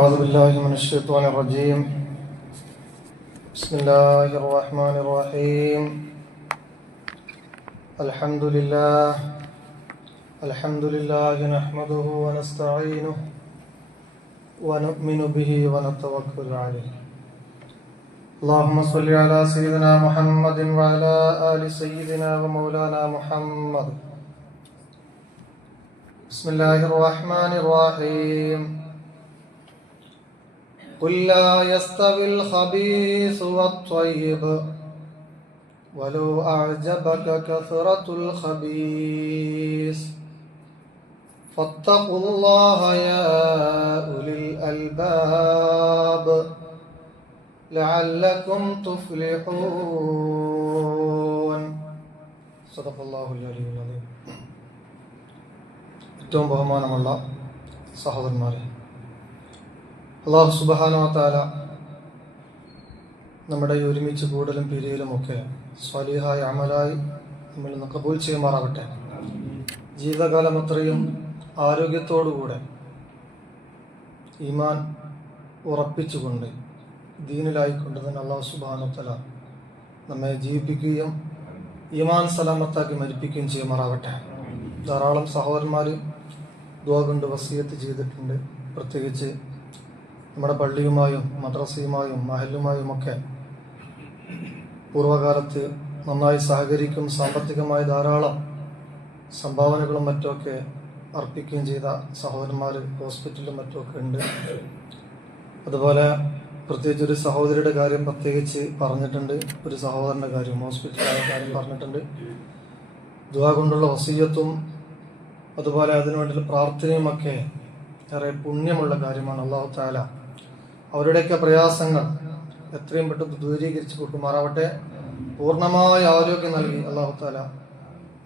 أعوذ بالله من الشيطان الرجيم. بسم الله الرحمن الرحيم. الحمد لله. الحمد لله نحمده ونستعينه ونؤمن به ونتوكل عليه. اللهم صل على سيدنا محمد وعلى آل سيدنا ومولانا محمد. بسم الله الرحمن الرحيم. قل لا يستوي الخبيث والطيب ولو أعجبك كثرة الخبيث فاتقوا الله يا أولي الألباب لعلكم تفلحون صدق الله العلي العظيم ഏറ്റവും ബഹുമാനമുള്ള സഹോദരന്മാരെ അള്ളാഹു സുബാനോത്താല നമ്മുടെ ഈ ഒരുമിച്ച് കൂടലും പിരിയലുമൊക്കെ സ്വലീഹായ അമലായി നമ്മൾ കബൂൽ ചെയ്യുമാറാവട്ടെ. ജീവിതകാലം അത്രയും ആരോഗ്യത്തോടുകൂടെ ഈമാൻ ഉറപ്പിച്ചുകൊണ്ട് ദീനിലായിക്കൊണ്ട് തന്നെ അള്ളാഹു സുബാനോത്തല നമ്മെ ജീവിപ്പിക്കുകയും ഈമാൻ സലാമത്താക്കി മരിപ്പിക്കുകയും ചെയ്യുമാറാവട്ടെ. ധാരാളം സഹോദരന്മാരും ദ്വാ കൊണ്ട് വസീയത്ത് ചെയ്തിട്ടുണ്ട്. പ്രത്യേകിച്ച് നമ്മുടെ പള്ളിയുമായും മദ്രസയുമായും മഹലുമായും ഒക്കെ പൂർവകാലത്ത് നന്നായി സഹകരിക്കും സാമ്പത്തികമായി ധാരാളം സംഭാവനകളും മറ്റുമൊക്കെ അർപ്പിക്കുകയും ചെയ്ത സഹോദരന്മാർ ഹോസ്പിറ്റലിലും മറ്റുമൊക്കെ ഉണ്ട്. അതുപോലെ പ്രത്യേകിച്ച് ഒരു സഹോദരിയുടെ കാര്യം പ്രത്യേകിച്ച് പറഞ്ഞിട്ടുണ്ട്. ഒരു സഹോദരന്റെ കാര്യം ഹോസ്പിറ്റലിലെ കാര്യം പറഞ്ഞിട്ടുണ്ട്. ദുവാ കൊണ്ടുള്ള വസീയത്തും അതുപോലെ അതിനുവേണ്ടി പ്രാർത്ഥനയുമൊക്കെ ഏറെ പുണ്യമുള്ള കാര്യമാണ്. അള്ളാഹു താല അവരുടെയൊക്കെ പ്രയാസങ്ങൾ എത്രയും പെട്ടെന്ന് ദൂരീകരിച്ച് കൊടുക്കുമാറാവട്ടെ പൂർണമായ ആരോഗ്യം നൽകി അള്ളാഹു താല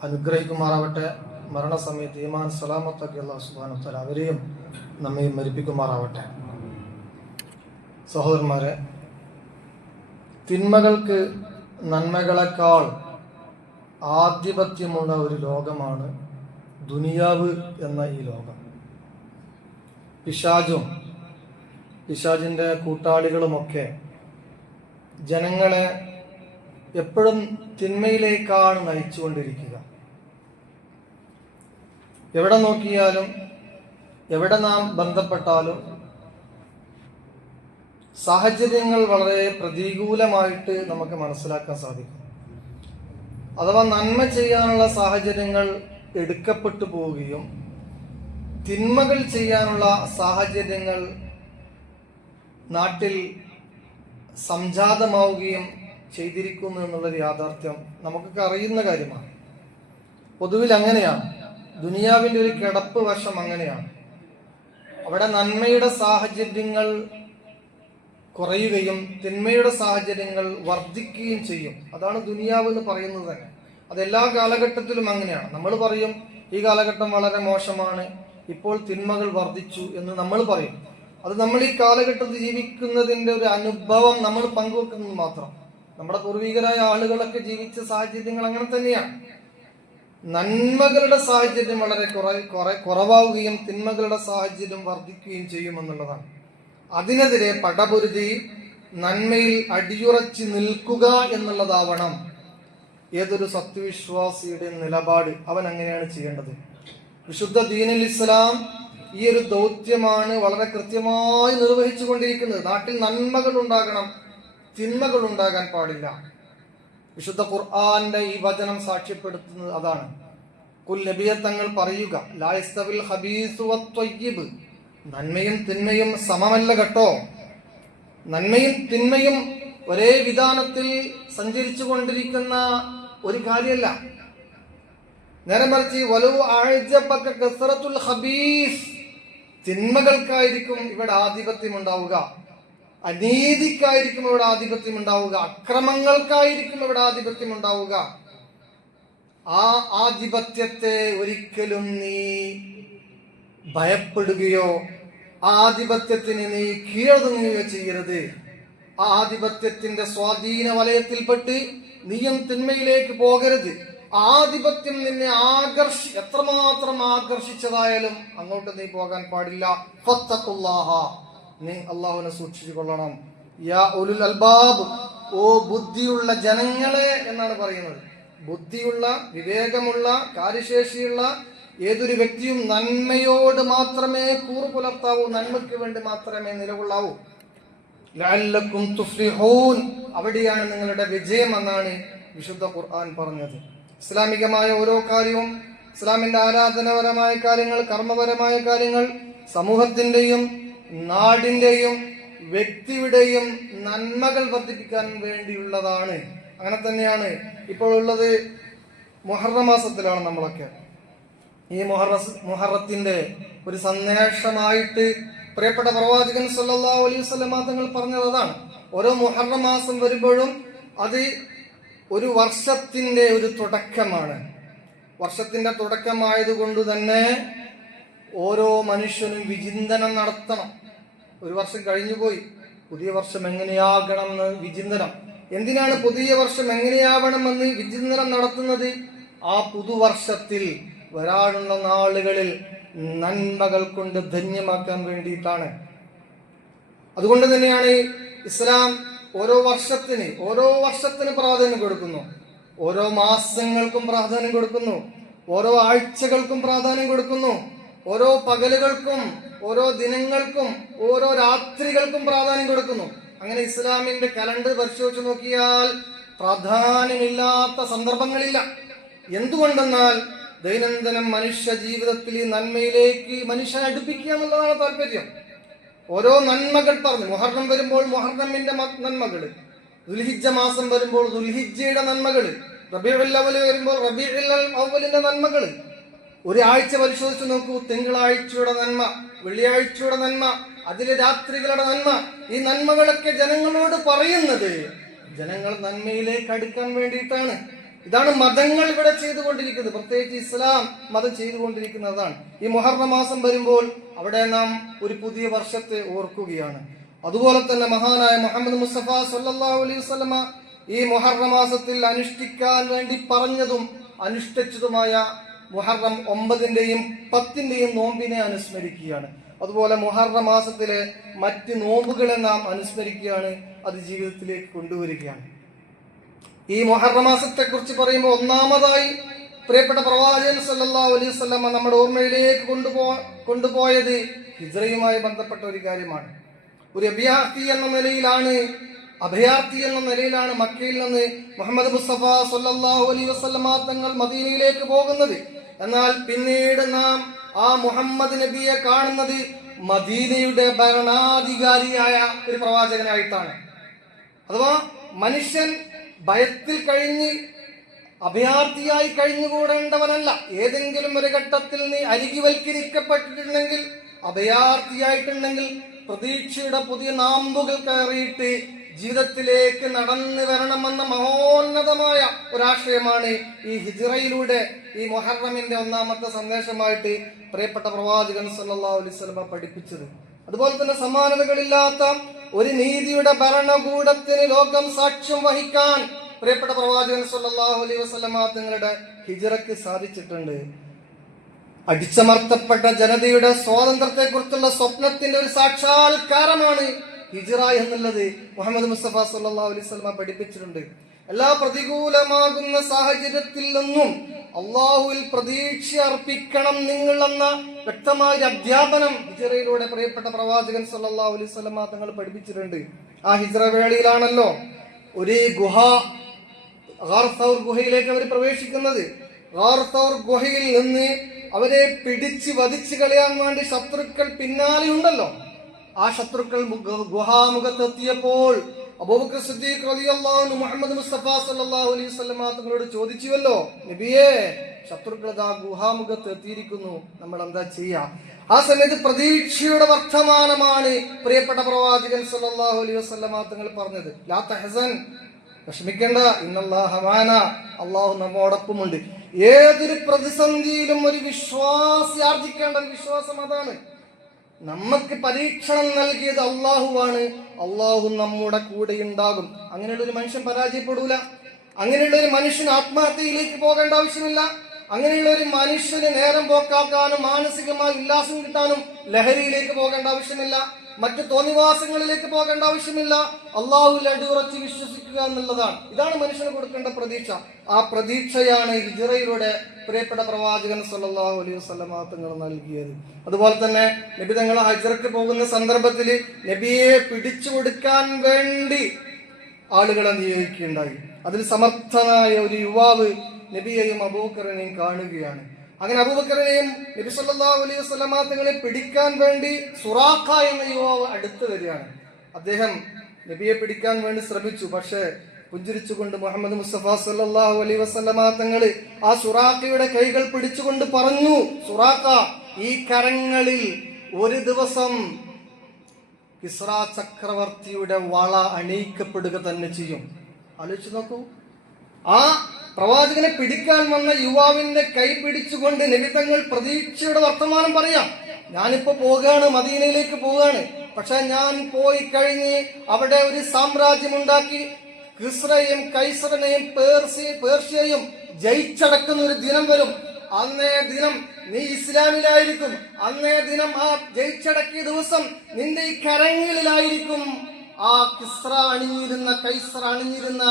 അനുഗ്രഹിക്കുമാറാവട്ടെ. മരണസമയത്ത് ഈമാൻ സലാമത്താക്കി അള്ളാഹു സുബാനു താല അവരെയും നമ്മയും മരിപ്പിക്കുമാറാവട്ടെ. സഹോദരന്മാരെ തിന്മകൾക്ക് നന്മകളെക്കാൾ ആധിപത്യമുള്ള ഒരു ലോകമാണ് ദുനിയാവ് എന്ന ഈ ലോകം. പിശാജും പിശാജിന്റെ കൂട്ടാളികളുമൊക്കെ ജനങ്ങളെ എപ്പോഴും തിന്മയിലേക്കാണ് നയിച്ചുകൊണ്ടിരിക്കുക. എവിടെ നോക്കിയാലും എവിടെ നാം ബന്ധപ്പെട്ടാലും സാഹചര്യങ്ങൾ വളരെ പ്രതികൂലമായിട്ട് നമുക്ക് മനസ്സിലാക്കാൻ സാധിക്കും. അഥവാ നന്മ ചെയ്യാനുള്ള സാഹചര്യങ്ങൾ എടുക്കപ്പെട്ടു പോവുകയും തിന്മകൾ ചെയ്യാനുള്ള സാഹചര്യങ്ങൾ നാട്ടിൽ സംജാതമാവുകയും ചെയ്തിരിക്കുന്നു എന്നുള്ളൊരു യാഥാർത്ഥ്യം നമുക്കൊക്കെ അറിയുന്ന കാര്യമാണ്. പൊതുവിൽ അങ്ങനെയാണ്. ദുനിയാവിന്റെ ഒരു കിടപ്പ് വശം അങ്ങനെയാണ്. അവിടെ നന്മയുടെ സാഹചര്യങ്ങൾ കുറയുകയും തിന്മയുടെ സാഹചര്യങ്ങൾ വർദ്ധിക്കുകയും ചെയ്യും. അതാണ് ദുനിയാവ് എന്ന് പറയുന്നത് തന്നെ. അതെല്ലാ കാലഘട്ടത്തിലും അങ്ങനെയാണ്. നമ്മൾ പറയും ഈ കാലഘട്ടം വളരെ മോശമാണ് ഇപ്പോൾ തിന്മകൾ വർദ്ധിച്ചു എന്ന് നമ്മൾ പറയും. അത് നമ്മൾ ഈ കാലഘട്ടത്തിൽ ജീവിക്കുന്നതിന്റെ ഒരു അനുഭവം നമ്മൾ പങ്കുവെക്കുന്നത് മാത്രം. നമ്മുടെ പൂർവികരായ ആളുകളൊക്കെ ജീവിച്ച സാഹചര്യങ്ങൾ അങ്ങനെ തന്നെയാണ്. നന്മകളുടെ സാഹചര്യം വളരെ കുറെ കുറെ കുറവാവുകയും തിന്മകളുടെ സാഹചര്യം വർദ്ധിക്കുകയും ചെയ്യുമെന്നുള്ളതാണ് അതിനെതിരെ പടപൊരുതി നന്മയിൽ അടിയുറച്ച് നിൽക്കുക എന്നുള്ളതാവണം. ഏതൊരു സത്യവിശ്വാസിയുടെ നിലപാട് അവൻ അങ്ങനെയാണ് ചെയ്യേണ്ടത്. വിശുദ്ധ ദീനുൽ ഇസ്ലാം ഈ ഒരു ദൗത്യമാണ് വളരെ കൃത്യമായി നിർവഹിച്ചു കൊണ്ടിരിക്കുന്നത് നാട്ടിൽ നന്മകൾ ഉണ്ടാകണം തിന്മകൾ ഉണ്ടാകാൻ പാടില്ല. വിശുദ്ധ ഖുർആന്റെ ഈ വചനം സാക്ഷ്യപ്പെടുത്തുന്നത് അതാണ്. കുൽ തങ്ങൾ പറയുക ലായസ്തവിൽ ഹബീസു വത്വയ്യിബ് നന്മയും തിന്മയും സമമല്ല കേട്ടോ. നന്മയും തിന്മയും ഒരേ വിധാനത്തിൽ സഞ്ചരിച്ചു കൊണ്ടിരിക്കുന്ന ഒരു കാര്യമല്ല. നേരെ മറിച്ച് വലു ആഴ്ച ഹബീസ് തിന്മകൾക്കായിരിക്കും ഇവിടെ ആധിപത്യം ഉണ്ടാവുക. അനീതിക്കായിരിക്കും ഇവിടെ ആധിപത്യം ഉണ്ടാവുക. അക്രമങ്ങൾക്കായിരിക്കും ഇവിടെ ആധിപത്യം ഉണ്ടാവുക. ആ ആധിപത്യത്തെ ഒരിക്കലും നീ ഭയപ്പെടുകയോ ആ ആധിപത്യത്തിന് നീ കീഴടങ്ങുകയോ ചെയ്യരുത്. ആ ആധിപത്യത്തിന്റെ സ്വാധീന വലയത്തിൽപ്പെട്ട് നീയും തിന്മയിലേക്ക് പോകരുത്. ആധിപത്യം നിന്നെ ആകർഷി എത്രമാത്രം ആകർഷിച്ചതായാലും അങ്ങോട്ട് നീ പോകാൻ പാടില്ല. ഫത്തഖുല്ലാഹ. നീ അള്ളാഹുവിനെ സൂക്ഷിച്ചു കൊള്ളണം. യാ ഉലുൽ അൽബാബ് ഓ ബുദ്ധിയുള്ള ജനങ്ങളെ എന്നാണ് പറയുന്നത്. ബുദ്ധിയുള്ള വിവേകമുള്ള കാര്യശേഷിയുള്ള ഏതൊരു വ്യക്തിയും നന്മയോട് മാത്രമേ കൂറു പുലർത്താവൂ നന്മയ്ക്ക് വേണ്ടി മാത്രമേ നിലകൊള്ളാവൂ. അവിടെയാണ് നിങ്ങളുടെ വിജയം എന്നാണ് വിശുദ്ധ ഖുർആൻ പറഞ്ഞത്. ഇസ്ലാമികമായ ഓരോ കാര്യവും ഇസ്ലാമിന്റെ ആരാധനപരമായ കാര്യങ്ങൾ കർമ്മപരമായ കാര്യങ്ങൾ സമൂഹത്തിന്റെയും നാടിന്റെയും വ്യക്തിയുടെയും നന്മകൾ വർദ്ധിപ്പിക്കാൻ വേണ്ടിയുള്ളതാണ്. അങ്ങനെ തന്നെയാണ് ഇപ്പോൾ ഉള്ളത് മുഹറ മാസത്തിലാണ് നമ്മളൊക്കെ. ഈ മുഹറ മുഹറത്തിന്റെ ഒരു സന്ദേശമായിട്ട് പ്രിയപ്പെട്ട പ്രവാചകൻ സല്ലാ അലൈഹി തങ്ങൾ പറഞ്ഞത് അതാണ്. ഓരോ മുഹറ മാസം വരുമ്പോഴും അത് ഒരു വർഷത്തിന്റെ ഒരു തുടക്കമാണ്. വർഷത്തിന്റെ തുടക്കമായതുകൊണ്ട് തന്നെ ഓരോ മനുഷ്യനും വിചിന്തനം നടത്തണം. ഒരു വർഷം കഴിഞ്ഞു പോയി പുതിയ വർഷം എങ്ങനെയാകണം എന്ന് വിചിന്തനം. എന്തിനാണ് പുതിയ വർഷം എങ്ങനെയാവണമെന്ന് വിചിന്തനം നടത്തുന്നത്? ആ പുതുവർഷത്തിൽ വരാനുള്ള നാളുകളിൽ നന്മകൾ കൊണ്ട് ധന്യമാക്കാൻ വേണ്ടിയിട്ടാണ്. അതുകൊണ്ട് തന്നെയാണ് ഇസ്ലാം ഓരോ വർഷത്തിന് ഓരോ വർഷത്തിന് പ്രാധാന്യം കൊടുക്കുന്നു. ഓരോ മാസങ്ങൾക്കും പ്രാധാന്യം കൊടുക്കുന്നു. ഓരോ ആഴ്ചകൾക്കും പ്രാധാന്യം കൊടുക്കുന്നു. ഓരോ പകലുകൾക്കും ഓരോ ദിനങ്ങൾക്കും ഓരോ രാത്രികൾക്കും പ്രാധാന്യം കൊടുക്കുന്നു. അങ്ങനെ ഇസ്ലാമിന്റെ കലണ്ടർ പരിശോധിച്ച് നോക്കിയാൽ പ്രാധാന്യമില്ലാത്ത സന്ദർഭങ്ങളില്ല. എന്തുകൊണ്ടെന്നാൽ ദൈനംദിനം മനുഷ്യ ജീവിതത്തിൽ ഈ നന്മയിലേക്ക് മനുഷ്യനെ അടുപ്പിക്കുക എന്നുള്ളതാണ് താല്പര്യം. ഓരോ നന്മകൾ പറഞ്ഞു. മുഹറം വരുമ്പോൾ മുഹറമിന്റെ നന്മകൾ ദുൽഹിജ്ജ മാസം വരുമ്പോൾ ദുൽഹിജയുടെ നന്മകൾ റബീഉൽ അവൽ വരുമ്പോൾ റബീഉൽ അവലിന്റെ നന്മകൾ. ഒരു ആഴ്ച പരിശോധിച്ച് നോക്കൂ. തിങ്കളാഴ്ചയുടെ നന്മ വെള്ളിയാഴ്ചയുടെ നന്മ അതിലെ രാത്രികളുടെ നന്മ. ഈ നന്മകളൊക്കെ ജനങ്ങളോട് പറയുന്നത് ജനങ്ങൾ നന്മയിലേക്ക് അടുക്കാൻ വേണ്ടിയിട്ടാണ്. ഇതാണ് മതങ്ങൾ ഇവിടെ ചെയ്തുകൊണ്ടിരിക്കുന്നത്. പ്രത്യേകിച്ച് ഇസ്ലാം മതം ചെയ്തുകൊണ്ടിരിക്കുന്നതാണ്. ഈ മൊഹർണ മാസം വരുമ്പോൾ അവിടെ നാം ഒരു പുതിയ വർഷത്തെ ഓർക്കുകയാണ്. അതുപോലെ തന്നെ മഹാനായ മുഹമ്മദ് മുസ്തഫ സല്ലല്ലാഹു അലൈഹി വസല്ലമ ഈ മൊഹർണ മാസത്തിൽ അനുഷ്ഠിക്കാൻ വേണ്ടി പറഞ്ഞതും അനുഷ്ഠിച്ചതുമായ മുഹറം ഒമ്പതിന്റെയും പത്തിന്റെയും നോമ്പിനെ അനുസ്മരിക്കുകയാണ്. അതുപോലെ മുഹറ മാസത്തിലെ മറ്റ് നോമ്പുകളെ നാം അനുസ്മരിക്കുകയാണ്. അത് ജീവിതത്തിലേക്ക് കൊണ്ടുവരികയാണ്. ഈ മൊഹർമാസത്തെ കുറിച്ച് പറയുമ്പോൾ ഒന്നാമതായി പ്രിയപ്പെട്ട പ്രവാചകൻ സല്ലാ അലൈഹി നമ്മുടെ ഓർമ്മയിലേക്ക് കൊണ്ടുപോ കൊണ്ടുപോയത് ഹിജ്റയുമായി ബന്ധപ്പെട്ട ഒരു കാര്യമാണ്. ഒരു അഭയാർത്ഥി എന്ന നിലയിലാണ് അഭയാർത്ഥി എന്ന നിലയിലാണ് മക്കയിൽ നിന്ന് മുഹമ്മദ് മുസ്തഫ സല്ലല്ലാഹു അലൈ വസല്ലമ തങ്ങൾ മദീനയിലേക്ക് പോകുന്നത്. എന്നാൽ പിന്നീട് നാം ആ മുഹമ്മദ് നബിയെ കാണുന്നത് മദീനയുടെ ഭരണാധികാരിയായ ഒരു പ്രവാചകനായിട്ടാണ്. അഥവാ മനുഷ്യൻ ഭയത്തിൽ കഴിഞ്ഞ് അഭയാർത്ഥിയായി കഴിഞ്ഞുകൂടേണ്ടവനല്ല. ഏതെങ്കിലും ഒരു ഘട്ടത്തിൽ നീ അരികിവൽക്കരിക്കപ്പെട്ടിട്ടുണ്ടെങ്കിൽ അഭയാർത്ഥിയായിട്ടുണ്ടെങ്കിൽ പ്രതീക്ഷയുടെ പുതിയ നാമ്പുകൾ കയറിയിട്ട് ജീവിതത്തിലേക്ക് നടന്നു വരണമെന്ന മഹോന്നതമായ ഒരാശയമാണ് ഈ ഹിജിറയിലൂടെ ഈ മൊഹറമിന്റെ ഒന്നാമത്തെ സന്ദേശമായിട്ട് പ്രിയപ്പെട്ട പ്രവാചകൻ സല്ലാ അലൈഹി വസല്ലമ പഠിപ്പിച്ചത്. അതുപോലെ തന്നെ സമാനതകളില്ലാത്ത ഒരു നീതിയുടെ ഭരണകൂടത്തിന് ലോകം സാക്ഷ്യം വഹിക്കാൻ പ്രിയപ്പെട്ട പ്രവാചകൻ സല്ലല്ലാഹു അലൈഹി വസല്ലമ തങ്ങളുടെ ഹിജ്റയ്ക്ക് സാധിച്ചിട്ടുണ്ട്. അടിച്ചമർത്തപ്പെട്ട ജനതയുടെ സ്വാതന്ത്ര്യത്തെ കുറിച്ചുള്ള സ്വപ്നത്തിന്റെ ഒരു സാക്ഷാത്കാരമാണ് ഹിജ്റ എന്നുള്ളത് മുഹമ്മദ് മുസ്തഫ സല്ലല്ലാഹു അലൈഹി വസല്ലമ പഠിപ്പിച്ചിട്ടുണ്ട്. എല്ലാ പ്രതികൂലമാകുന്ന സാഹചര്യത്തിൽ നിന്നും അള്ളാഹുവിൽ പ്രതീക്ഷ അർപ്പിക്കണം നിങ്ങൾ എന്ന വ്യക്തമായ ഒരു അധ്യാപനം ഹിജറയിലൂടെ പ്രിയപ്പെട്ട പ്രവാചകൻ സല്ലല്ലാഹു അലൈഹി തങ്ങൾ പഠിപ്പിച്ചിട്ടുണ്ട്. ആ ഹിജറ വേളയിലാണല്ലോ ഒരു ഗുഹ ഗുഹയിലേക്ക് അവർ പ്രവേശിക്കുന്നത്. ഗുഹയിൽ നിന്ന് അവരെ പിടിച്ച് വധിച്ചു കളയാൻ വേണ്ടി ശത്രുക്കൾ പിന്നാലെ ഉണ്ടല്ലോ. ആ ശത്രുക്കൾ ഗുഹാമുഖത്തെത്തിയപ്പോൾ അബൂബക്കർ സിദ്ദീഖ് റളിയല്ലാഹു മുഹമ്മദ് മുസ്തഫ സല്ലല്ലാഹു അലൈഹി വസല്ലമ തങ്ങളോട് ചോദിച്ചുവല്ലോ നബിയേ ശത്രുക്കൾ ആ ഗുഹാമുഖത്ത് എത്തിയിരിക്കുന്നു. നമ്മൾ എന്താ ചെയ്യാം? ആ സമയത്ത് പ്രതീക്ഷയുടെ വർത്തമാനമാണ് പ്രിയപ്പെട്ട പ്രവാചകൻ സല്ലല്ലാഹു അലൈഹി വസല്ലമ തങ്ങൾ പറഞ്ഞത്. ലാ തഹസൻ വിഷമിക്കേണ്ട. ഇന്നല്ലാഹമാന അള്ളാഹു നമ്മോടൊപ്പമുണ്ട്. ഏതൊരു പ്രതിസന്ധിയിലും ഒരു വിശ്വാസി ആർജിക്കേണ്ട വിശ്വാസം അതാണ്. നമുക്ക് പരീക്ഷണം നൽകിയത് അള്ളാഹുവാണ്. അള്ളാഹു നമ്മുടെ കൂടെ ഉണ്ടാകും. അങ്ങനെയുള്ള ഒരു മനുഷ്യൻ പരാജയപ്പെടൂല. അങ്ങനെയുള്ള ഒരു മനുഷ്യൻ ആത്മഹത്യയിലേക്ക് പോകേണ്ട ആവശ്യമില്ല. അങ്ങനെയുള്ള ഒരു മനുഷ്യന് നേരം പോക്കാക്കാനും മാനസികമായി ഉല്ലാസം കിട്ടാനും ലഹരിയിലേക്ക് പോകേണ്ട ആവശ്യമില്ല. മറ്റ് തോന്നിവാസങ്ങളിലേക്ക് പോകേണ്ട ആവശ്യമില്ല. അള്ളാഹുവിൽ അടിയുറച്ച് വിശ്വസിക്കുക എന്നുള്ളതാണ്. ഇതാണ് മനുഷ്യന് കൊടുക്കേണ്ട പ്രതീക്ഷ. ആ പ്രതീക്ഷയാണ് ഹിജറയിലൂടെ പ്രിയപ്പെട്ട പ്രവാചകൻ സല്ലാഹു അലൈഹി വസല്ലമ തങ്ങൾ നൽകിയത്. അതുപോലെ തന്നെ നബി തങ്ങൾ ഹജ്റക്ക് പോകുന്ന സന്ദർഭത്തിൽ നബിയെ പിടിച്ചു കൊടുക്കാൻ വേണ്ടി ആളുകളെ നിയോഗിക്കുകയുണ്ടായി അതിൽ സമർത്ഥനായ ഒരു യുവാവ് നബിയെയും അബൂക്കറിനെയും കാണുകയാണ്. അങ്ങനെ അബൂബക്കറിനെയും നബി സല്ലല്ലാഹു അലൈഹി വസല്ലമ തങ്ങളെ പിടിക്കാൻ വേണ്ടി സുറാഖ എന്ന യുവാവ് അടുത്ത് വരികയാണ്. അദ്ദേഹം നബിയെ പിടിക്കാൻ വേണ്ടി ശ്രമിച്ചു. പക്ഷേ പുഞ്ചിരിച്ചുകൊണ്ട് മുഹമ്മദ് മുസ്തഫ സല്ലല്ലാഹു അലൈഹി തങ്ങൾ ആ സുറാഖയുടെ കൈകൾ പിടിച്ചുകൊണ്ട് പറഞ്ഞു സുറാഖ ഈ കരങ്ങളിൽ ഒരു ദിവസം കിസ്ര ചക്രവർത്തിയുടെ വള അണിയിക്കപ്പെടുക തന്നെ ചെയ്യും. ആലോചിച്ച് നോക്കൂ. ആ പ്രവാചകനെ പിടിക്കാൻ വന്ന യുവാവിന്റെ കൈ പിടിച്ചുകൊണ്ട് നിമിത്തങ്ങൾ പ്രതീക്ഷയുടെ വർത്തമാനം പറയാം. ഞാനിപ്പോ പോവുകയാണ് മദീനയിലേക്ക് പോവുകയാണ് പക്ഷെ ഞാൻ പോയി കഴിഞ്ഞ് അവിടെ ഒരു സാമ്രാജ്യമുണ്ടാക്കി. കിസ്രയും കൈസറിനെയും പേർസി പേർഷ്യയും ജയിച്ചടക്കുന്ന ഒരു ദിനം വരും. അന്നേ ദിനം നീ ഇസ്ലാമിലായിരിക്കും. അന്നേ ദിനം ആ ജയിച്ചടക്കിയ ദിവസം നിന്റെ ഈ കരങ്ങളിലായിരിക്കും. ആ കിസ്ര അണിഞ്ഞിരുന്ന കൈസർ അണിഞ്ഞിരുന്ന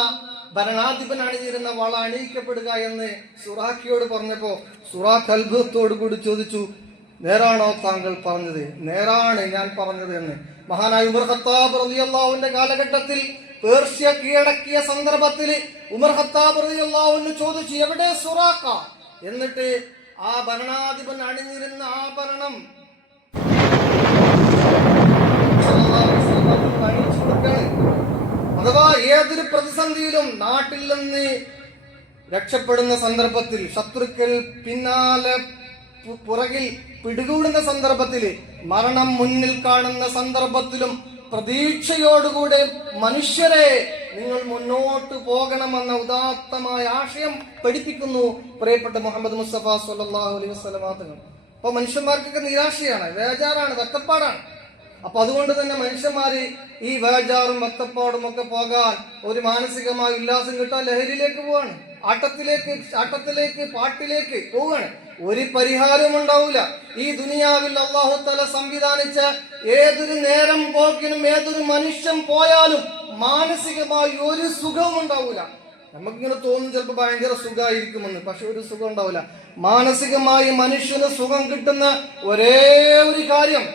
ഭരണാധിപൻ അണിഞ്ഞിരുന്ന വള അണിയിക്കപ്പെടുക എന്ന് സുറാഖിയോട് പറഞ്ഞപ്പോ സുറാഖ് അത്ഭുതത്തോടു കൂടി ചോദിച്ചു നേരാണോ താങ്കൾ പറഞ്ഞത്? നേരാണ് ഞാൻ പറഞ്ഞത് എന്ന്. മഹാനായ ഉമർ ഖത്താബ് റളിയല്ലാഹുവിന്റെ കാലഘട്ടത്തിൽ പേർഷ്യ കീഴടക്കിയ സന്ദർഭത്തിൽ ഉമർ ഖത്താബ് റളിയല്ലാഹുവിന് ചോദിച്ചു എവിടെ സുറാഖ? എന്നിട്ട് ആ ഭരണാധിപൻ അണിഞ്ഞിരുന്ന ആഭരണം അണിയിച്ചു കൊടുക്കുകയാണ്. അഥവാ ഏതൊരു പ്രതിസന്ധിയിലും നാട്ടിൽ നിന്ന് രക്ഷപ്പെടുന്ന സന്ദർഭത്തിൽ ശത്രുക്കൾ പിന്നാലെ പുറകിൽ പിടികൂടുന്ന സന്ദർഭത്തിൽ മരണം മുന്നിൽ കാണുന്ന സന്ദർഭത്തിലും പ്രതീക്ഷയോടുകൂടെ മനുഷ്യരെ നിങ്ങൾ മുന്നോട്ട് പോകണമെന്ന ഉദാത്തമായ ആശയം പഠിപ്പിക്കുന്നു പ്രിയപ്പെട്ട മുഹമ്മദ് മുസ്തഫ സല്ലല്ലാഹു അലൈഹി വസല്ലമ തങ്ങൾ അപ്പൊ മനുഷ്യന്മാർക്കൊക്കെ നിരാശയാണ് വേജാറാണ് വെത്തപ്പാടാണ് അപ്പൊ അതുകൊണ്ട് തന്നെ മനുഷ്യന്മാര് ഈ വേജാറും വക്തപ്പാടും ഒക്കെ പോകാൻ ഒരു മാനസികമായ ഉല്ലാസം കിട്ടാൻ ലഹരിയിലേക്ക് പോവാണ്. ആട്ടത്തിലേക്ക് ആട്ടത്തിലേക്ക് പാട്ടിലേക്ക് പോവാണ്. ഒരു പരിഹാരവും ഉണ്ടാവില്ല ഈ ദുനിയാവിൽ അള്ളാഹു തല സംവിധാനിച്ച ഏതൊരു നേരം പോക്കിനും ഏതൊരു മനുഷ്യൻ പോയാലും മാനസികമായി ഒരു സുഖവും ഉണ്ടാവില്ല നമുക്കിങ്ങനെ തോന്നും ചിലപ്പോൾ ഭയങ്കര സുഖമായിരിക്കുമെന്ന് പക്ഷെ ഒരു സുഖം ഉണ്ടാവില്ല മാനസികമായി മനുഷ്യന് സുഖം കിട്ടുന്ന ഒരേ ഒരു കാര്യം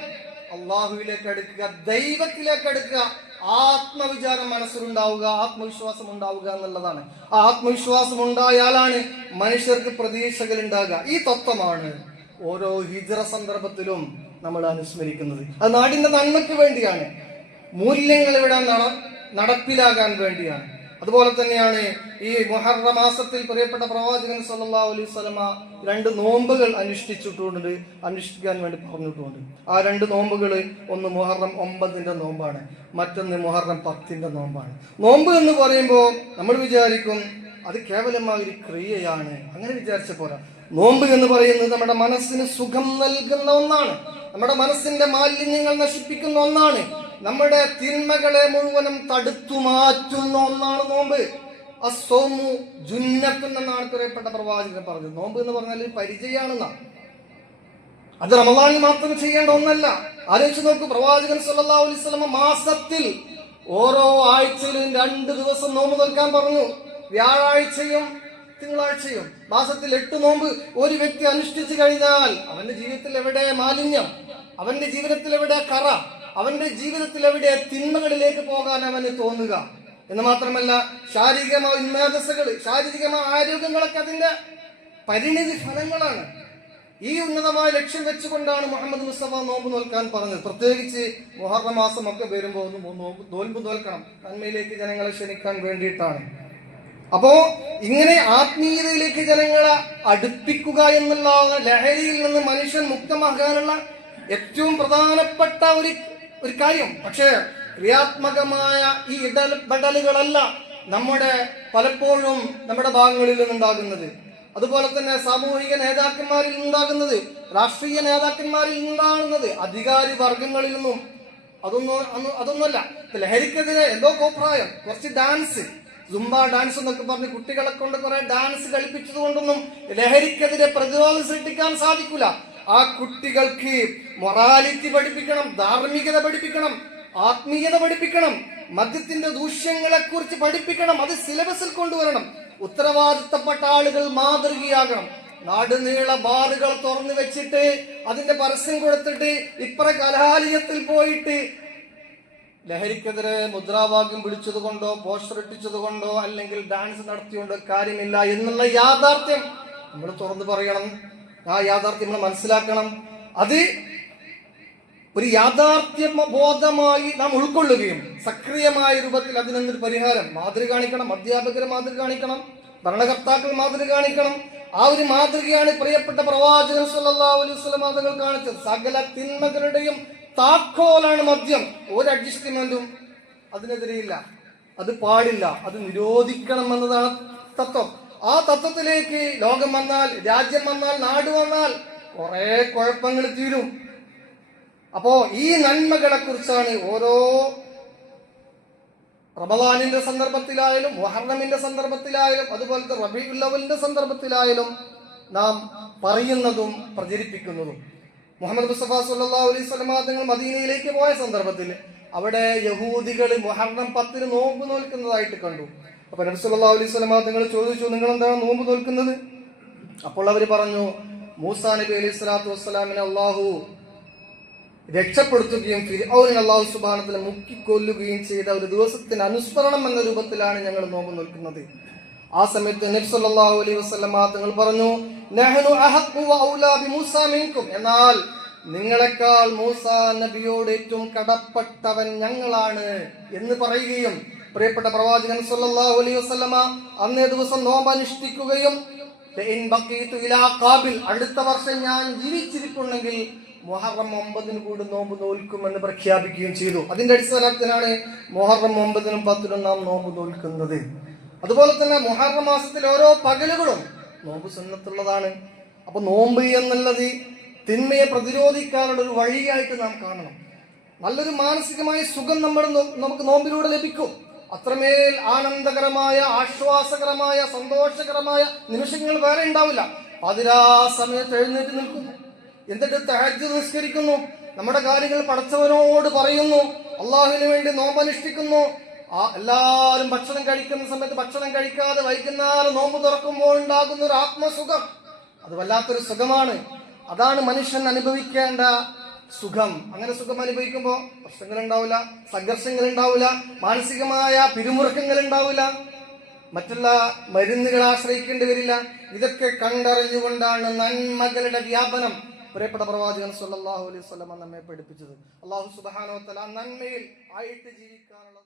അള്ളാഹുവിലേക്ക് അടുക്കുക ദൈവത്തിലേക്ക് അടുക്കുക ആത്മവിചാരം മനസ്സിലുണ്ടാവുക ആത്മവിശ്വാസം ഉണ്ടാവുക എന്നുള്ളതാണ്. ആ ആത്മവിശ്വാസം ഉണ്ടായാലാണ് മനുഷ്യർക്ക് പ്രതീക്ഷകൾ ഉണ്ടാകുക. ഈ തത്വമാണ് ഓരോ ഹിജറ സന്ദർഭത്തിലും നമ്മൾ അനുസ്മരിക്കുന്നത്. അത് നാടിന്റെ നന്മയ്ക്ക് വേണ്ടിയാണ്. മൂല്യങ്ങൾ ഇവിടെ നട- നടപ്പിലാകാൻ വേണ്ടിയാണ്. അതുപോലെ തന്നെയാണ് ഈ മുഹറ മാസത്തിൽ പ്രിയപ്പെട്ട പ്രവാചകൻ സല്ലാ അലൈഹി വസല്ലമ രണ്ട് നോമ്പുകൾ അനുഷ്ഠിച്ചിട്ടുണ്ട് അനുഷ്ഠിക്കാൻ വേണ്ടി പറഞ്ഞിട്ടുണ്ട് ആ രണ്ട് നോമ്പുകൾ ഒന്ന് മുഹറം ഒമ്പതിന്റെ നോമ്പാണ് മറ്റൊന്ന് മുഹറം പത്തിന്റെ നോമ്പാണ്. നോമ്പ് എന്ന് പറയുമ്പോൾ നമ്മൾ വിചാരിക്കും അത് കേവലമായ ഒരു ക്രിയയാണ്. അങ്ങനെ വിചാരിച്ച പോരാ. നോമ്പ് എന്ന് പറയുന്നത് നമ്മുടെ മനസ്സിന് സുഖം നൽകുന്ന ഒന്നാണ്. നമ്മുടെ മനസ്സിന്റെ മാലിന്യങ്ങൾ നശിപ്പിക്കുന്ന ഒന്നാണ്. നമ്മുടെ തിന്മകളെ മുഴുവനും തടുത്തു മാറ്റുന്ന ഒന്നാണ് നോമ്പ്. അസോമു ജുന്നത്തുൻ എന്നാണ് പറയപ്പെട്ട പ്രവാചകൻ പറഞ്ഞത്. നോമ്പ് എന്ന് പറഞ്ഞാൽ പരിചയമാണെന്നാണ് പരിചയമാണെന്നാ അത് റമദാനിൽ മാത്രം ചെയ്യേണ്ട ഒന്നല്ല. ആലോചിച്ച് നോക്കൂ പ്രവാചകൻ വസല്ലമ മാസത്തിൽ ഓരോ ആഴ്ചയിലും രണ്ട് ദിവസം നോമ്പ് നിൽക്കാൻ പറഞ്ഞു. വ്യാഴാഴ്ചയും തിങ്കളാഴ്ചയും മാസത്തിൽ എട്ട് നോമ്പ് ഒരു വ്യക്തി അനുഷ്ഠിച്ചു കഴിഞ്ഞാൽ അവന്റെ ജീവിതത്തിൽ എവിടെ മാലിന്യം? അവന്റെ ജീവിതത്തിൽ എവിടെ കറ? അവന്റെ ജീവിതത്തിൽ എവിടെ തിന്മകളിലേക്ക് പോകാൻ അവന് തോന്നുക? എന്ന് മാത്രമല്ല ശാരീരികമായ ഉന്മേധസ്സകൾ ശാരീരികമായ ആരോഗ്യങ്ങളൊക്കെ അതിന്റെ പരിണിതി ഫലങ്ങളാണ്. ഈ ഉന്നതമായ ലക്ഷ്യം വെച്ചുകൊണ്ടാണ് മുഹമ്മദ് മുസ്തഫ നോമ്പ് നോൽക്കാൻ പറഞ്ഞത്. പ്രത്യേകിച്ച് മുഹർണ ഒക്കെ വരുമ്പോൾ നോമ്പ് നോൽമ്പ് നോൽക്കണം നന്മയിലേക്ക് ജനങ്ങളെ ക്ഷണിക്കാൻ വേണ്ടിയിട്ടാണ്. അപ്പോ ഇങ്ങനെ ആത്മീയതയിലേക്ക് ജനങ്ങളെ അടുപ്പിക്കുക എന്നുള്ള ലഹരിയിൽ നിന്ന് മനുഷ്യൻ മുക്തമാകാനുള്ള ഏറ്റവും പ്രധാനപ്പെട്ട ഒരു ഒരു കാര്യം. പക്ഷേ ക്രിയാത്മകമായ ഈ ഇടപെടലുകളല്ല നമ്മുടെ പലപ്പോഴും നമ്മുടെ ഭാഗങ്ങളിൽ നിന്നുണ്ടാകുന്നത്. അതുപോലെ തന്നെ സാമൂഹിക നേതാക്കന്മാരിൽ നിന്നുണ്ടാകുന്നത് രാഷ്ട്രീയ നേതാക്കന്മാരിൽ നിന്നുണ്ടാകുന്നത് അധികാരി വർഗങ്ങളിൽ നിന്നും. അതൊന്നും അതൊന്നുമല്ല. ലഹരിക്കെതിരെ എന്തോ കോപ്രായം കുറച്ച് ഡാൻസ്. സുംബ ഡാൻസ് എന്നൊക്കെ പറഞ്ഞ് കുട്ടികളെ കൊണ്ട് കുറെ ഡാൻസ് കളിപ്പിച്ചത് കൊണ്ടൊന്നും ലഹരിക്കെതിരെ പ്രതിരോധം സൃഷ്ടിക്കാൻ സാധിക്കില്ല ആ കുട്ടികൾക്ക് മൊറാലിറ്റി പഠിപ്പിക്കണം ധാർമ്മികത പഠിപ്പിക്കണം ആത്മീയത പഠിപ്പിക്കണം മദ്യത്തിന്റെ ദൂഷ്യങ്ങളെ കുറിച്ച് പഠിപ്പിക്കണം അത് സിലബസിൽ കൊണ്ടുവരണം ഉത്തരവാദിത്തപ്പെട്ട ആളുകൾ മാതൃകയാകണം. നാടുനീള ബാറുകൾ തുറന്നു വെച്ചിട്ട് അതിന്റെ പരസ്യം കൊടുത്തിട്ട് ഇപ്പറ കലാലയത്തിൽ പോയിട്ട് ലഹരിക്കെതിരെ മുദ്രാവാക്യം വിളിച്ചത് കൊണ്ടോ പോസ്റ്റർ കൊണ്ടോ അല്ലെങ്കിൽ ഡാൻസ് നടത്തിയോണ്ടോ കാര്യമില്ല എന്നുള്ള യാഥാർത്ഥ്യം നമ്മൾ തുറന്നു പറയണം. ആ യാഥാർത്ഥ്യം നമ്മൾ മനസ്സിലാക്കണം. അത് ഒരു യാഥാർത്ഥ്യ ബോധമായി നാം ഉൾക്കൊള്ളുകയും സക്രിയമായ രൂപത്തിൽ അതിനൊന്നൊരു പരിഹാരം മാതൃക കാണിക്കണം അധ്യാപകർ മാതൃക കാണിക്കണം ഭരണകർത്താക്കൾ മാതൃക കാണിക്കണം. ആ ഒരു മാതൃകയാണ് പ്രിയപ്പെട്ട പ്രവാചകൻ സല്ലാ അലൈഹി വസല്ലം തങ്ങൾ കാണിച്ചത്. സകല തിന്മകളുടെയും താക്കോലാണ് മദ്യം. ഒരു അഡ്ജസ്റ്റ്മെന്റും അതിനെതിരെയില്ല. അത് പാടില്ല. അത് നിരോധിക്കണം എന്നതാണ് തത്വം. ആ തത്വത്തിലേക്ക് ലോകം വന്നാൽ രാജ്യം വന്നാൽ നാട് വന്നാൽ കുറെ കുഴപ്പങ്ങൾ തീരും. അപ്പോ ഈ നന്മകളെ കുറിച്ചാണ് ഓരോ റമദാനിന്റെ സന്ദർഭത്തിലായാലും മുഹറമിന്റെ സന്ദർഭത്തിലായാലും അതുപോലെ അതുപോലത്തെ റബിഉല്ലവലിന്റെ സന്ദർഭത്തിലായാലും നാം പറയുന്നതും പ്രചരിപ്പിക്കുന്നതും. മുഹമ്മദ് മുസ്തഫ സല്ലല്ലാഹു അലൈഹി തങ്ങൾ മദീനയിലേക്ക് പോയ സന്ദർഭത്തിൽ അവിടെ യഹൂദികൾ മുഹറം പത്തിന് നോമ്പ് നോൽക്കുന്നതായിട്ട് കണ്ടു. അപ്പൊ നബി സല്ലല്ലാഹു അലൈഹി വസല്ലം തങ്ങൾ ചോദിച്ചു നിങ്ങൾ എന്താണ് നോമ്പ് നോൽക്കുന്നത്? അപ്പോൾ അവർ പറഞ്ഞു മൂസാ നബി അലൈഹി സ്വലാത്തു വസ്സലാമിനെ അള്ളാഹു രക്ഷപ്പെടുത്തുകയും ഫിർഔനെ അള്ളാഹു സുബാനത്തിൽ മുക്കിക്കൊല്ലുകയും ചെയ്ത ഒരു ദിവസത്തിന് അനുസ്മരണം എന്ന രൂപത്തിലാണ് ഞങ്ങൾ നോമ്പ് നിൽക്കുന്നത്. ആ സമയത്ത് നബി സല്ലല്ലാഹു അലൈഹി വസല്ലമ തങ്ങൾ പറഞ്ഞു എന്നാൽ നിങ്ങളെക്കാൾ മൂസ നബിയോട് ഏറ്റവും കടപ്പെട്ടവൻ ഞങ്ങളാണ് എന്ന് പറയുകയും പ്രിയപ്പെട്ട പ്രവാചകൻ സല്ലല്ലാഹു അലൈഹി വസല്ലമ അന്നേ ദിവസം നോമ്പനുഷ്ഠിക്കുകയും അടുത്ത വർഷം ഞാൻ ജീവിച്ചിരിപ്പുണ്ടെങ്കിൽ മൊഹറം ഒമ്പതിന് കൂടി നോമ്പ് നോൽക്കുമെന്ന് പ്രഖ്യാപിക്കുകയും ചെയ്തു. അതിന്റെ അടിസ്ഥാനത്തിലാണ് മൊഹറം ഒമ്പതിനും പത്തിനും നാം നോമ്പ് നോൽക്കുന്നത് അതുപോലെ തന്നെ മൊഹറം മാസത്തിലെ ഓരോ പകലുകളും നോമ്പ് സുന്നത്തുള്ളതാണ്. അപ്പൊ നോമ്പ് എന്നുള്ളത് തിന്മയെ പ്രതിരോധിക്കാനുള്ള ഒരു വഴിയായിട്ട് നാം കാണണം. നല്ലൊരു മാനസികമായ സുഖം നമ്മുടെ നമുക്ക് നോമ്പിലൂടെ ലഭിക്കും. അത്രമേൽ ആനന്ദകരമായ ആശ്വാസകരമായ സന്തോഷകരമായ നിമിഷങ്ങൾ വേറെ ഉണ്ടാവില്ല. പതിരാ സമയത്ത് എഴുന്നേറ്റ് നിൽക്കുന്നു എന്നിട്ട് തഹജ്ജ് നിസ്കരിക്കുന്നു. നമ്മുടെ കാര്യങ്ങൾ പടച്ചവനോട് പറയുന്നു. അള്ളാഹുവിന് വേണ്ടി നോമ്പനുഷ്ഠിക്കുന്നു. ആ എല്ലാവരും ഭക്ഷണം കഴിക്കുന്ന സമയത്ത് ഭക്ഷണം കഴിക്കാതെ വൈകുന്നേരം നോമ്പ് തുറക്കുമ്പോൾ ഉണ്ടാകുന്ന ഒരു ആത്മസുഖം. അത് വല്ലാത്തൊരു സുഖമാണ്. അതാണ് മനുഷ്യൻ അനുഭവിക്കേണ്ട സുഖം. അങ്ങനെ സുഖം അനുഭവിക്കുമ്പോൾ പ്രശ്നങ്ങൾ ഉണ്ടാവില്ല സംഘർഷങ്ങൾ ഉണ്ടാവില്ല മാനസികമായ പിരിമുറുക്കങ്ങൾ ഉണ്ടാവില്ല മറ്റുള്ള മരുന്നുകൾ ആശ്രയിക്കേണ്ടി വരില്ല. ഇതൊക്കെ കണ്ടറിഞ്ഞുകൊണ്ടാണ് നന്മകളുടെ വ്യാപനം പ്രിയപ്പെട്ട പ്രവാചകൻ സല്ലാഹു അലൈഹി വസല്ലം നമ്മെ പഠിപ്പിച്ചത്. അള്ളാഹു തആല നന്മയിൽ ആയിട്ട് ജീവിക്കാനുള്ള